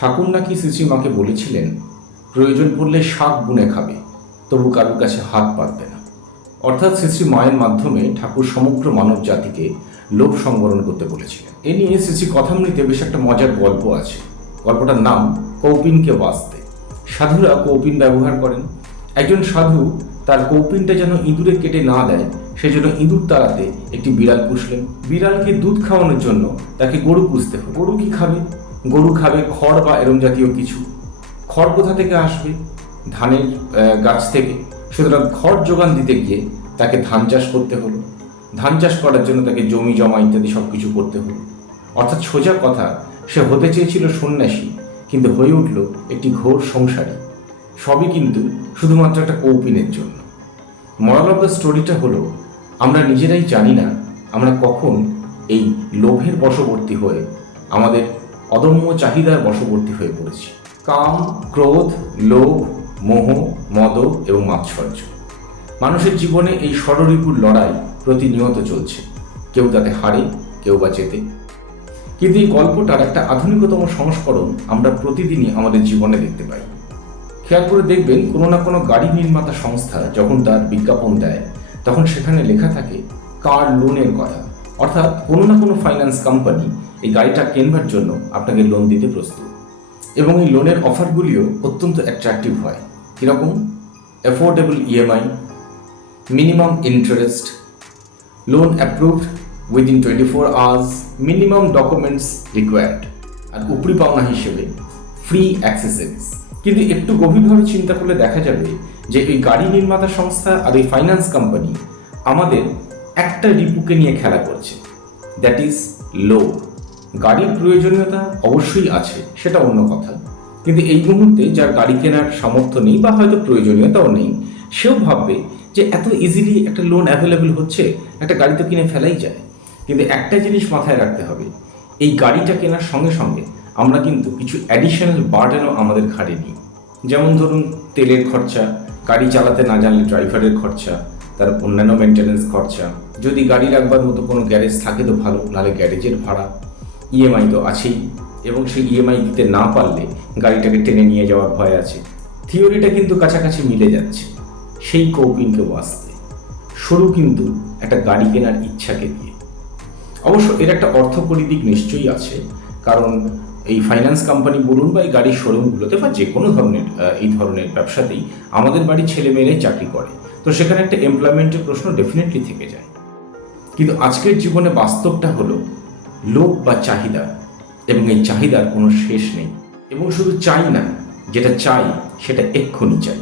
ঠাকুর নাকি শ্রীশ্রীমাকে বলেছিলেন, প্রয়োজন পড়লে শাক বুনে খাবে, তবু কারোর কাছে হাত পাতবে না। অর্থাৎ শ্রী মায়ের মাধ্যমে ঠাকুর সমগ্র মানব জাতিকে লোভ সংবরণ করতে বলেছিলেন। এ নিয়ে শ্রী কথামৃতে বেশ একটা মজার গল্প আছে। গল্পটার নাম কৌপিনকে বাঁচতে। সাধুরা কৌপিন ব্যবহার করেন। একজন সাধু তার কৌপিনটা যেন ইঁদুরে কেটে না দেয়, সেজন্য ইঁদুর তাড়াতে একটি বিড়াল পুষলেন। বিড়ালকে দুধ খাওয়ানোর জন্য তাকে গরু পুষতে হবে গরু কি খাবে? গরু খাবে, খড় বা এরম জাতীয় কিছু। খড় কোথা থেকে আসবে? ধানের গাছ থেকে। সুতরাং খড় যোগান দিতে গিয়ে তাকে ধান চাষ করতে হলো। ধান চাষ করার জন্য তাকে জমি, জমা ইত্যাদি সব কিছু করতে হলো। অর্থাৎ সোজা কথা, সে হতে চেয়েছিল সন্ন্যাসী, কিন্তু হয়ে উঠল একটি ঘোর সংসারী। সবই কিন্তু শুধুমাত্র একটা কৌপিনের জন্য। মরাল অফ দ্য স্টোরিটা হলো, আমরা নিজেরাই জানি না আমরা কখন এই লোভের বশবর্তী হয়ে আমাদের অদম্য চাহিদার বশবর্তী হয়ে পড়েছি। কাম, ক্রোধ, লোভ, মোহ, মদ এবং মাৎসর্য। মানুষের জীবনে এই ষড়রিপুর লড়াই প্রতিনিয়ত চলছে। কেউ তাতে হারে, কেউ বা জেতে। কিন্তু এই গল্পটার একটা আধুনিকতম সংস্করণ আমরা প্রতিদিনই আমাদের জীবনে দেখতে পাই। খেয়াল করে দেখবেন, কোনো না কোনো গাড়ি নির্মাতা সংস্থা যখন তার বিজ্ঞাপন দেয়, তখন সেখানে লেখা থাকে, কার লোনের কথা। অর্থাৎ কোনো না কোনো ফাইন্যান্স কোম্পানি এই গাড়িটা কেনবার জন্য আপনাকে লোন দিতে প্রস্তুত। এবং এই লোনের অফারগুলিও অত্যন্ত অ্যাট্রাকটিভ হয়। কীরকম? Affordable EMI minimum interest loan approved within twenty four hours minimum documents required আর উপরি পাওনা হিসেবে ফ্রি অ্যাক্সেসরিজ কিন্তু একটু গভীরভাবে চিন্তা করলে দেখা যাবে যে এই গাড়ি নির্মাতা সংস্থা আর এই ফাইন্যান্স কোম্পানি আমাদের একটা রিপুকে নিয়ে খেলা করছে। দ্যাট ইজ লোভ গাড়ির প্রয়োজনীয়তা অবশ্যই আছে, সেটা অন্য কথা। কিন্তু এই মুহূর্তে যার গাড়ি কেনার সামর্থ্য নেই বা হয়তো প্রয়োজনীয়তাও নেই, সেও ভাববে যে এত ইজিলি একটা লোন অ্যাভেলেবেল হচ্ছে, একটা গাড়ি তো কিনে ফেলাই যায়। কিন্তু একটা জিনিস মাথায় রাখতে হবে, এই গাড়িটা কেনার সঙ্গে সঙ্গে আমরা কিন্তু কিছু অ্যাডিশনাল বার্ডেনও আমাদের ঘাড়ে নিই। যেমন ধরুন, তেলের খরচা, গাড়ি চালাতে না জানলে ড্রাইভারের খরচা, তার অন্যান্য মেনটেন্যান্স খরচা। যদি গাড়ি রাখবার মতো কোনো গ্যারেজ থাকে তো ভালো, নাহলে গ্যারেজের ভাড়া। ইএমআই তো আছেই এবং সেই ইএমআই দিতে না পারলে গাড়িটাকে টেনে নিয়ে যাওয়ার ভয় আছে। থিওরিটা কিন্তু কাছাকাছি মিলে যাচ্ছে। সেই কৌপিনকে বাঁচতে। শুরু কিন্তু একটা গাড়ি কেনার ইচ্ছাকে দিয়ে। অবশ্য এর একটা অর্থপরিদিক নিশ্চয়ই আছে, কারণ এই ফাইন্যান্স কোম্পানি বলুন বা এই গাড়ির শোরুমগুলোতে বা যে কোনো ধরনের এই ধরনের ব্যবসাতেই আমাদের বাড়ির ছেলে মেয়েরাই চাকরি করে। তো সেখানে একটা এমপ্লয়মেন্টের প্রশ্ন ডেফিনেটলি থেকে যায়। কিন্তু আজকের জীবনে বাস্তবটা হলো লোভ বা চাহিদা, এবং এই চাহিদার কোনো শেষ নেই। এবং শুধু চাই না, যেটা চাই, সেটা এক্ষুনি চাই।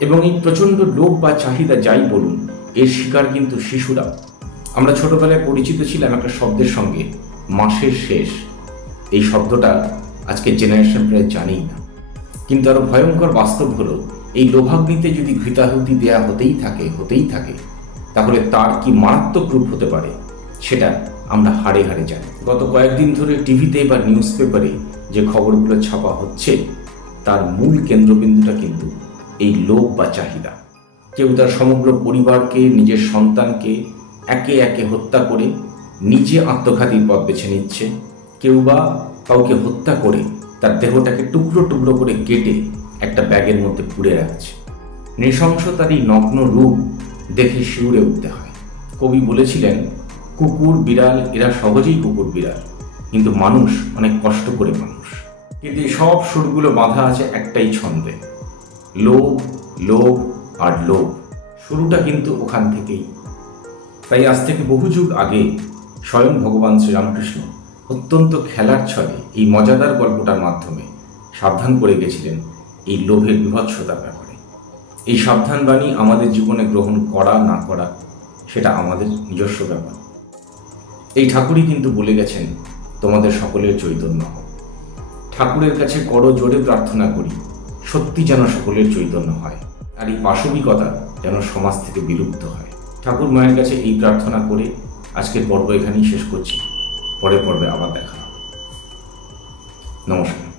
এবং এই প্রচণ্ড লোভ বা চাহিদা যাই বলুন, এর শিকার কিন্তু শিশুরা। আমরা ছোটবেলায় পরিচিত ছিলাম একটা শব্দের সঙ্গে, মাসের শেষ এই শব্দটা আজকের জেনারেশন প্রায় জানেই না। কিন্তু আরও ভয়ঙ্কর বাস্তব হলো, এই লোভাগ্নিতে যদি ঘৃতাহুতি দেয়া হতেই থাকে হতেই থাকে, তাহলে তার কি মারাত্মক রূপ হতে পারে, সেটা আমরা হাড়ে হাড়ে জানি। গত কয়েকদিন ধরে টিভিতে বা নিউজ পেপারে যে খবরগুলো ছাপা হচ্ছে, তার মূল কেন্দ্রবিন্দুটা কিন্তু এই লোভ বা চাহিদা। কেউ তার সমগ্র পরিবারকে, নিজের সন্তানকে একে একে হত্যা করে নিজে আত্মঘাতীর পথ বেছে নিচ্ছে। কেউ বা কাউকে হত্যা করে তার দেহটাকে টুকরো টুকরো করে কেটে একটা ব্যাগের মধ্যে পুড়ে রাখছে। নৃশংসতার এই নগ্ন রূপ দেখে শিউরে উঠতে হয়। কবি বলেছিলেন কুকুর, বিড়াল, এরা সহজেই কুকুর, বিড়াল। কিন্তু মানুষ অনেক কষ্ট করে মানুষ। কিন্তু এই সব সুরগুলো বাঁধা আছে একটাই ছন্দে। লোভ লোভ আর লোভ। শুরুটা কিন্তু ওখান থেকেই। তাই আজ থেকে বহু যুগ আগে স্বয়ং ভগবান শ্রীরামকৃষ্ণ অত্যন্ত খেলার ছলে এই মজাদার গল্পটার মাধ্যমে সাবধান করে গেছিলেন এই লোভের বিভৎসতার ব্যাপারে। এই সাবধান বাণী আমাদের জীবনে গ্রহণ করা, না করা, সেটা আমাদের নিজস্ব ব্যাপার। এই ঠাকুরই কিন্তু বলে গেছেন, তোমাদের সকলের চৈতন্য হোক। ঠাকুরের কাছে করো জোরে প্রার্থনা করি, সত্যি যেন সকলের চৈতন্য হয়, আর এই পাশবিকতা যেন সমাজ থেকে বিলুপ্ত হয়। ঠাকুর মায়ের কাছে এই প্রার্থনা করে আজকের পর্ব এখানেই শেষ করছি। পরের পর্বে আবার দেখা হবে। নমস্কার।